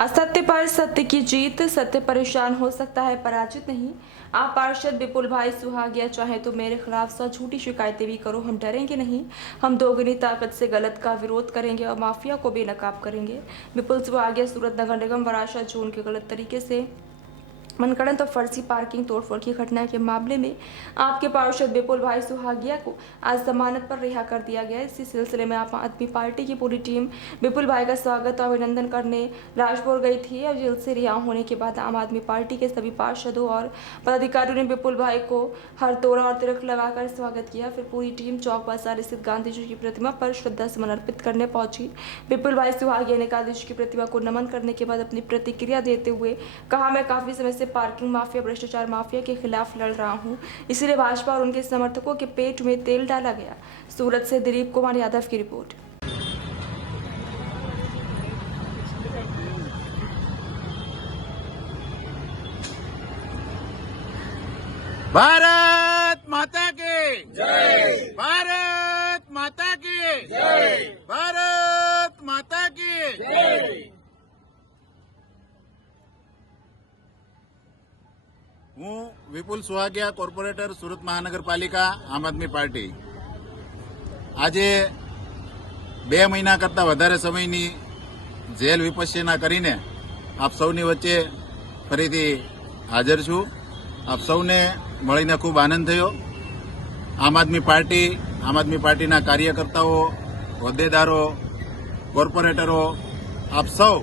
असत्य पर सत्य की जीत। सत्य परेशान हो सकता है, पराजित नहीं। आप पार्षद विपुल भाई सुहागिया चाहे तो मेरे खिलाफ 100 झूठी शिकायतें भी करो, हम डरेंगे नहीं। हम दोगुनी ताकत से गलत का विरोध करेंगे और माफिया को बेनकाब करेंगे। विपुल सुहागिया सूरत नगर निगम वराशा जोन के गलत तरीके से मनगढ़ंत और फर्जी पार्किंग तोड़फोड़ की घटना के मामले में आपके पार्षद विपुल भाई सुहागिया को आज जमानत पर रिहा कर दिया गया। इसी सिलसिले में आम आदमी पार्टी की पूरी टीम विपुल भाई का स्वागत और अभिनंदन करने राजपुर गई थी और जेल से रिहा होने के बाद आम आदमी पार्टी के सभी पार्षदों और पदाधिकारियों ने विपुल भाई को हर तोड़ा और तिलक लगाकर स्वागत किया। फिर पूरी टीम चौक बाजार स्थित गांधी जी की प्रतिमा पर श्रद्धा सुमन अर्पित करने पहुंची। विपुल भाई सुहागिया ने गांधी जी की प्रतिमा को नमन करने के बाद अपनी प्रतिक्रिया देते हुए कहा, मैं काफी समय से पार्किंग माफिया, भ्रष्टाचार माफिया के खिलाफ लड़ रहा हूं, इसलिए भाजपा और उनके समर्थकों के पेट में तेल डाला गया। सूरत से दिलीप कुमार यादव की रिपोर्ट। भारत माता की जय। भारत माता की जय। भारत माता की जय। હું વિપુલ સુહાગિયા, કોર્પોરેટર, સુરત મહાનગરપાલિકા, આમ આદમી પાર્ટી। આજે 2 મહિના કરતાં વધારે સમયની જેલ વિપશ્યના કરીને આપ સૌની વચ્ચે ફરીથી હાજર છું। આપ સૌને મળીને ખૂબ આનંદ થયો। આમ આદમી પાર્ટીના કાર્યકર્તાઓ, હોદ્દેદારો, કોર્પોરેટરો, આપ સૌ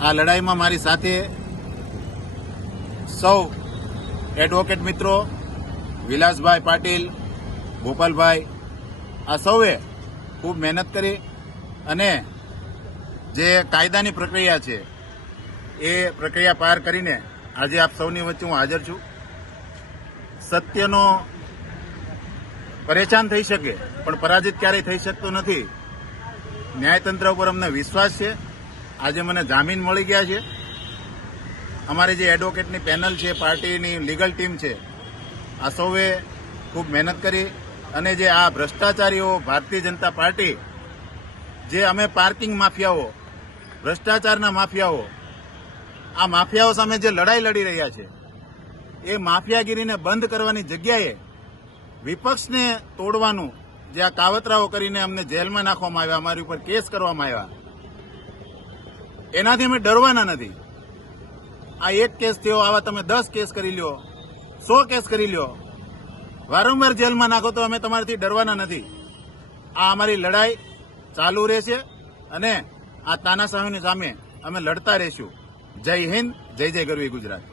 આ લડાઈમાં મારી સાથે સૌ એડવોકેટ મિત્રો વિલાસભાઈ પાટીલ, ગોપાલભાઈ, આ સૌએ ખૂબ મહેનત કરી અને જે કાયદાની પ્રક્રિયા છે એ પ્રક્રિયા પાર કરીને આજે આપ સૌની વચ્ચે હું હાજર છું। સત્યનો પરેશાન થઈ શકે પણ પરાજિત ક્યારેય થઈ શકતો નથી। ન્યાયતંત્ર ઉપર અમને વિશ્વાસ છે। આજે મને જામીન મળી ગયા છે। અમારી જે એડવોકેટની પેનલ છે, પાર્ટીની લીગલ ટીમ છે, આ સૌએ ખૂબ મહેનત કરી અને જે આ ભ્રષ્ટાચારીઓ, ભારતીય જનતા પાર્ટી, જે અમે પાર્કિંગ માફિયાઓ, ભ્રષ્ટાચારના માફિયાઓ, આ માફિયાઓ સામે જે લડાઈ લડી રહ્યા છે એ માફિયાગીરીને બંધ કરવાની જગ્યાએ વિપક્ષને તોડવાનું જે આ કાવતરાઓ કરીને અમને જેલમાં નાખવામાં આવ્યા, અમારી ઉપર કેસ કરવામાં આવ્યા, એનાથી અમે ડરવાના નથી। આ એક કેસ થયો, આવા તમે 10 કેસ કરી લ્યો, 100 કેસ કરી લ્યો, વારંવાર જેલમાં નાખો તો અમે તમારાથી ડરવાના નથી। આ અમારી લડાઈ ચાલુ રહેશે અને આ તાનાશાહીની સામે અમે લડતા રહીશું। જય હિન્દ, જય જય ગરવી ગુજરાત।